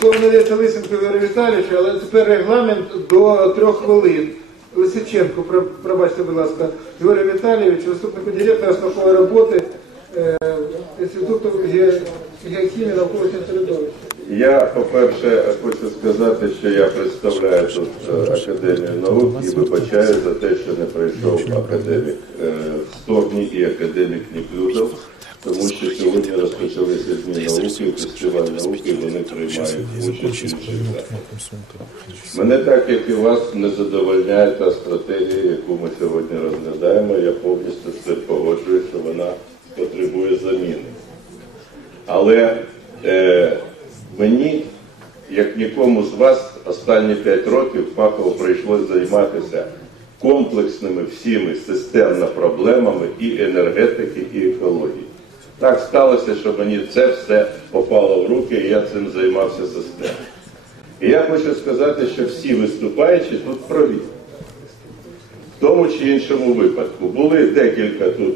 Слово надається Лисенко Ігорю Віталійовичу, але тепер регламент до трьох хвилин. Лисиченко, пробачте, будь ласка, Георгій Віталійович, заступнику директора наукової роботи е, Інституту геохімії наукового середовища. Я, по-перше, хочу сказати, що я представляю тут е, Академію наук і вибачаю за те, що не прийшов академік е, Стогній і академік Ніклюдов, тому що сьогодні розпочалися дні науки, фестиваль науки, вони приймають участь. Мене так, як і вас, не задовольняє та стратегія, яку ми сьогодні розглядаємо. Я повністю з цим погоджуюсь, що вона потребує заміни. Але е, мені, як нікому з вас, останні 5 років фахово прийшлося займатися комплексними всіми системно проблемами і енергетики, і екології. Так сталося, що мені це все попало в руки, і я цим займався системно. І я хочу сказати, що всі виступаючі тут праві. В тому чи іншому випадку були декілька тут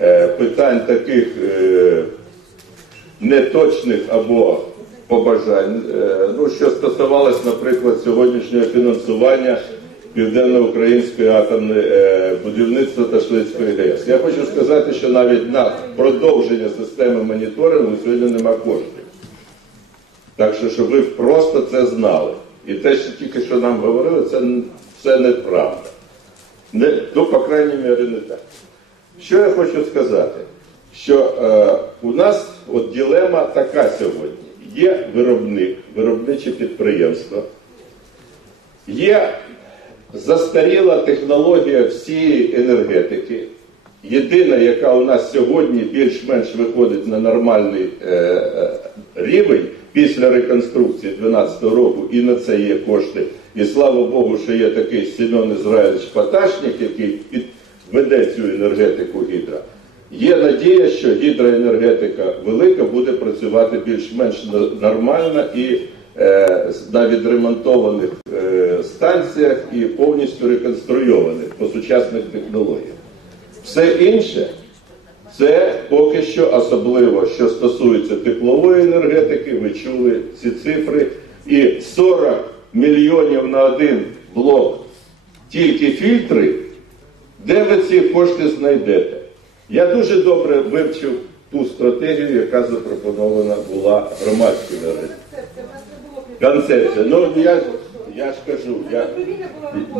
е, питань таких е, неточних або побажань, е, ну, що стосувалось, наприклад, сьогоднішнього фінансування Південно-Української атомної е, будівництва та Шведської ГЕС. Я хочу сказати, що навіть на продовження системи моніторингу сьогодні нема коштів. Так що, щоб ви просто це знали. І те, що тільки що нам говорили, це, це неправда. Не, ну, по крайній мірі, не так. Що я хочу сказати? Що е, у нас от ділема така сьогодні. Є виробник, виробниче підприємство, є застаріла технологія всієї енергетики. Єдина, яка у нас сьогодні більш-менш виходить на нормальний е, е, рівень після реконструкції 2012 року, і на це є кошти. І слава Богу, що є такий Семен Ізраїльович Паташник, який підведе цю енергетику гідра. Є надія, що гідроенергетика велика буде працювати більш-менш нормально і на відремонтованих е, станціях і повністю реконструйованих по сучасних технологіях. Все інше це поки що особливо, що стосується теплової енергетики, ви чули ці цифри, і 40 мільйонів на один блок тільки фільтри, де ви ці кошти знайдете? Я дуже добре вивчив ту стратегію, яка запропонована була громадською енергетикою. Концепція. Ну я, я ж кажу, я,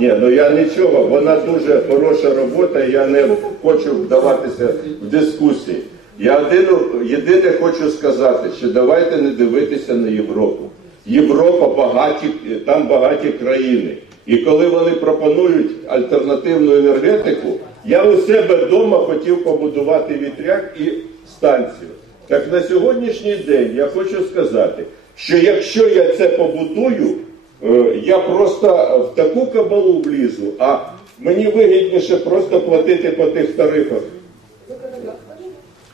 ні, ну я нічого, вона дуже хороша робота, я не хочу вдаватися в дискусії. Я єдине, єдине хочу сказати, що давайте не дивитися на Європу. Європа багаті, там багаті країни. І коли вони пропонують альтернативну енергетику, я у себе вдома хотів побудувати вітряк і станцію. Так на сьогоднішній день я хочу сказати, що якщо я це побудую, е, я просто в таку кабалу влізу, а мені вигідніше просто платити по тих тарифах.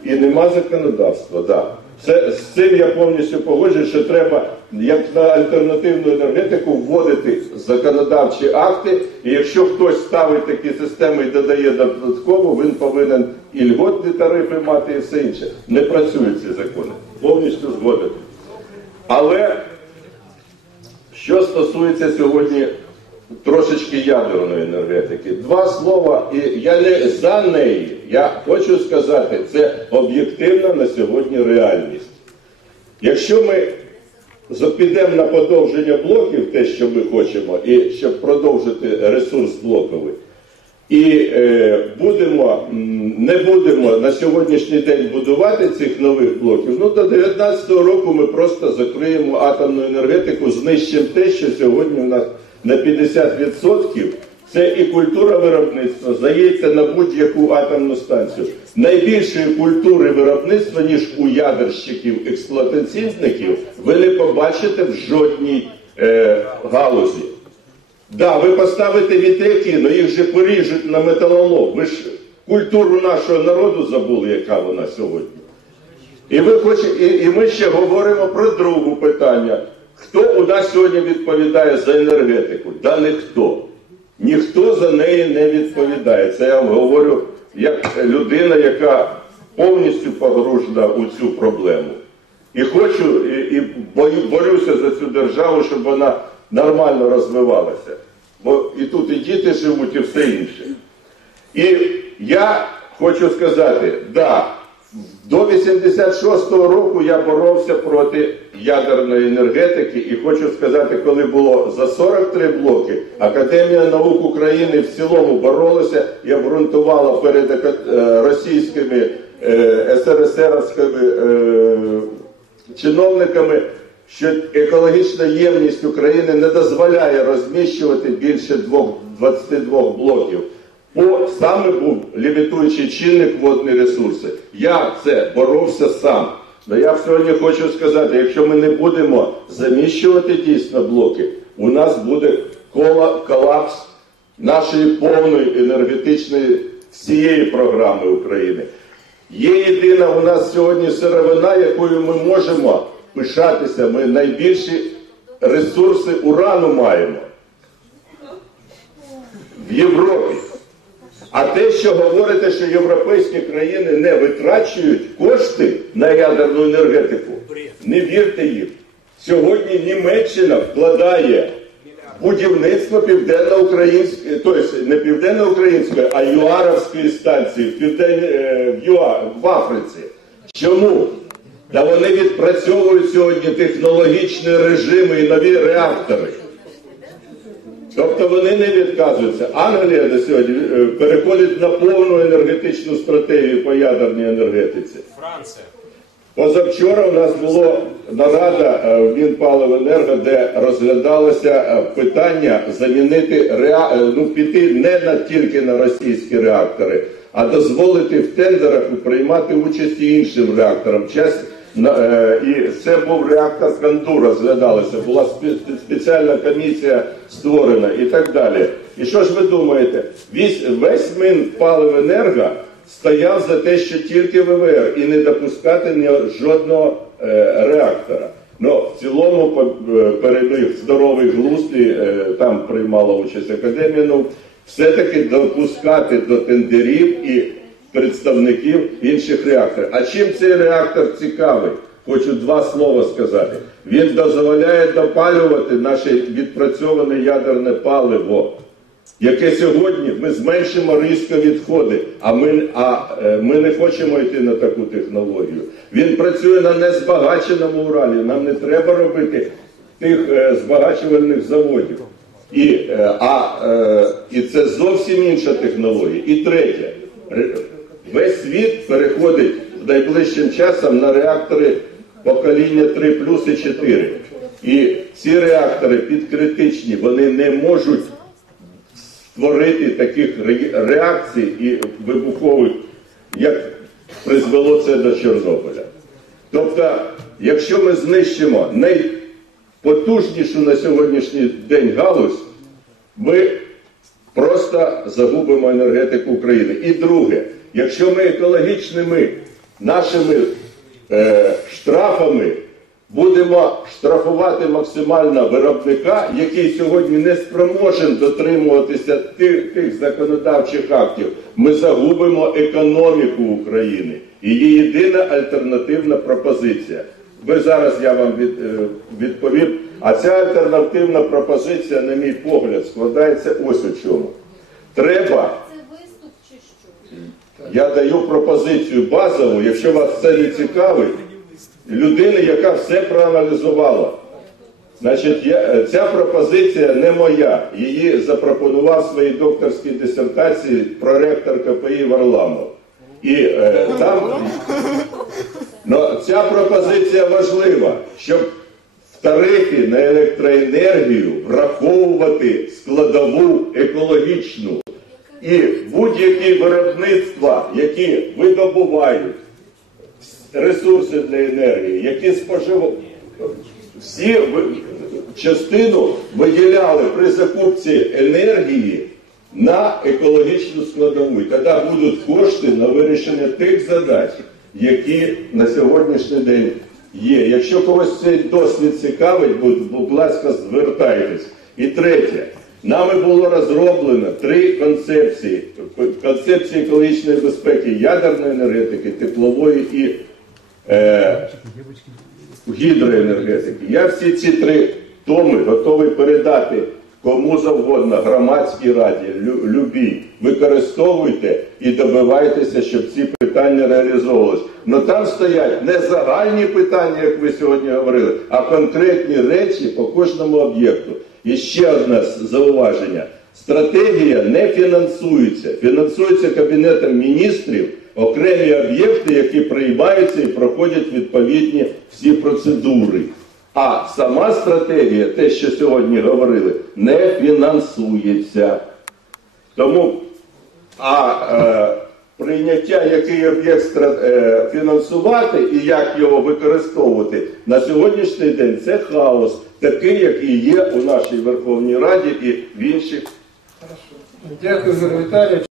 І нема законодавства, да. Це, з цим я повністю погоджуюсь, що треба, як на альтернативну енергетику, вводити законодавчі акти, і якщо хтось ставить такі системи і додає додатково, він повинен і льготні тарифи мати, і все інше. Не працюють ці закони. Повністю згоден. Але що стосується сьогодні трошечки ядерної енергетики, два слова, і я не за неї. Я хочу сказати, це об'єктивна на сьогодні реальність. Якщо ми підемо на подовження блоків, те, що ми хочемо, і щоб продовжити ресурс блоковий, і е, будемо, не будемо на сьогоднішній день будувати цих нових блоків, ну до 2019 року ми просто закриємо атомну енергетику, знищимо те, що сьогодні у нас на 50% це і культура виробництва, здається на будь-яку атомну станцію. Найбільшої культури виробництва, ніж у ядерщиків експлуатаційників, ви не побачите в жодній е, галузі. Да, ви поставите вітряки, але їх же поріжуть на металолом. Ви ж культуру нашого народу забули, яка вона сьогодні. І, ви хоче, і, і ми ще говоримо про друге питання. Хто у нас сьогодні відповідає за енергетику? Да ніхто. Ніхто за неї не відповідає. Це я вам говорю як людина, яка повністю погружена у цю проблему. І хочу, і, і борюся за цю державу, щоб вона нормально розвивалася. Бо і тут і діти живуть, і все інше. І я хочу сказати, да, до 86-го року я боровся проти ядерної енергетики і хочу сказати, коли було за 43 блоки, Академія наук України в цілому боролася і обґрунтувала перед е, російськими е, СРСРськими е, чиновниками, що екологічна ємність України не дозволяє розміщувати більше двох- 22 блоків. Бо саме був лімітуючий чинник водні ресурси. Я це боровся сам. Но я сьогодні хочу сказати, якщо ми не будемо заміщувати дійсно блоки, у нас буде кола- колапс нашої повної енергетичної всієї програми України. Є єдина у нас сьогодні сировина, якою ми можемо пишатися. Ми найбільші ресурси урану маємо в Європі. А те, що говорите, що європейські країни не витрачують кошти на ядерну енергетику, не вірте їм. Сьогодні Німеччина вкладає будівництво південноукраїнської, тобто не південноукраїнської, а юаровської станції в, південні, е, в, ЮА, в Африці. Чому? Та вони відпрацьовують сьогодні технологічні режими і нові реактори. Тобто вони не відказуються. Англія на сьогодні е, переходить на повну енергетичну стратегію по ядерній енергетиці. Франція. Позавчора у нас була нарада е, в Мінпаливенерго, де розглядалося е, питання замінити реа... ну, піти не на тільки на російські реактори, а дозволити в тендерах приймати участь і іншим реакторам. Час на- е, і це був реактор Канду, розглядалося, була спеціальна комісія створена і так далі. І що ж ви думаєте? Весь, весь Мінпаливенерго стояв за те, що тільки ВВР і не допускати ні жодного е, реактора. Ну, в цілому е, переміг здоровий глузд, і е, там приймала участь академія наук, все-таки допускати до тендерів і представників інших реакторів. А чим цей реактор цікавий? Хочу два слова сказати. Він дозволяє допалювати наше відпрацьоване ядерне паливо яке сьогодні ми зменшимо різко відходи, а ми, а е, ми не хочемо йти на таку технологію. Він працює на незбагаченому уралі. Нам не треба робити тих е, збагачувальних заводів. І, е, а, е, і це зовсім інша технологія. І третє, ре- весь світ переходить найближчим часом на реактори покоління 3 плюс і 4. І ці реактори підкритичні, вони не можуть створити таких реакцій і вибухових, як призвело це до Чорнобиля. Тобто, якщо ми знищимо найпотужнішу на сьогоднішній день галузь, ми просто загубимо енергетику України. І друге, якщо ми екологічними нашими е, штрафами будемо штрафувати максимально виробника, який сьогодні не спроможен дотримуватися тих, тих законодавчих актів, ми загубимо економіку України. І є єдина альтернативна пропозиція. Ви зараз я вам від, е, відповім. А ця альтернативна пропозиція, на мій погляд, складається ось у чому. Треба Це виступ чи що? Я даю пропозицію базову, якщо вас це не цікавить, людини, яка все проаналізувала. Значить, я, ця пропозиція не моя. Її запропонував в своїй докторській дисертації проректор КПІ Варламов. І е, там но ця пропозиція важлива, щоб в тарифі на електроенергію враховувати складову екологічну. І будь-які виробництва, які видобувають ресурси для енергії, які споживають, всі частину виділяли при закупці енергії на екологічну складову. І тоді будуть кошти на вирішення тих задач, які на сьогоднішній день є. Якщо когось цей досвід цікавить, будь, ласка, звертайтесь. І третє. Нами було розроблено три концепції: концепції екологічної безпеки, ядерної енергетики, теплової і е, гідроенергетики. Я всі ці три томи готовий передати кому завгодно, громадській раді, лю- любій. Використовуйте і добивайтеся, щоб ці питання реалізовувалися. Но там стоять не загальні питання, як ви сьогодні говорили, а конкретні речі по кожному об'єкту. І ще одне зауваження. Стратегія не фінансується. Фінансується Кабінетом міністрів окремі об'єкти, які приймаються і проходять відповідні всі процедури. А сама стратегія, те, що сьогодні говорили, не фінансується. Тому а е, прийняття, який об'єкт е, фінансувати і як його використовувати на сьогоднішній день це хаос, такий, який є у нашій Верховній Раді і в інших Дякую, за Віталійович.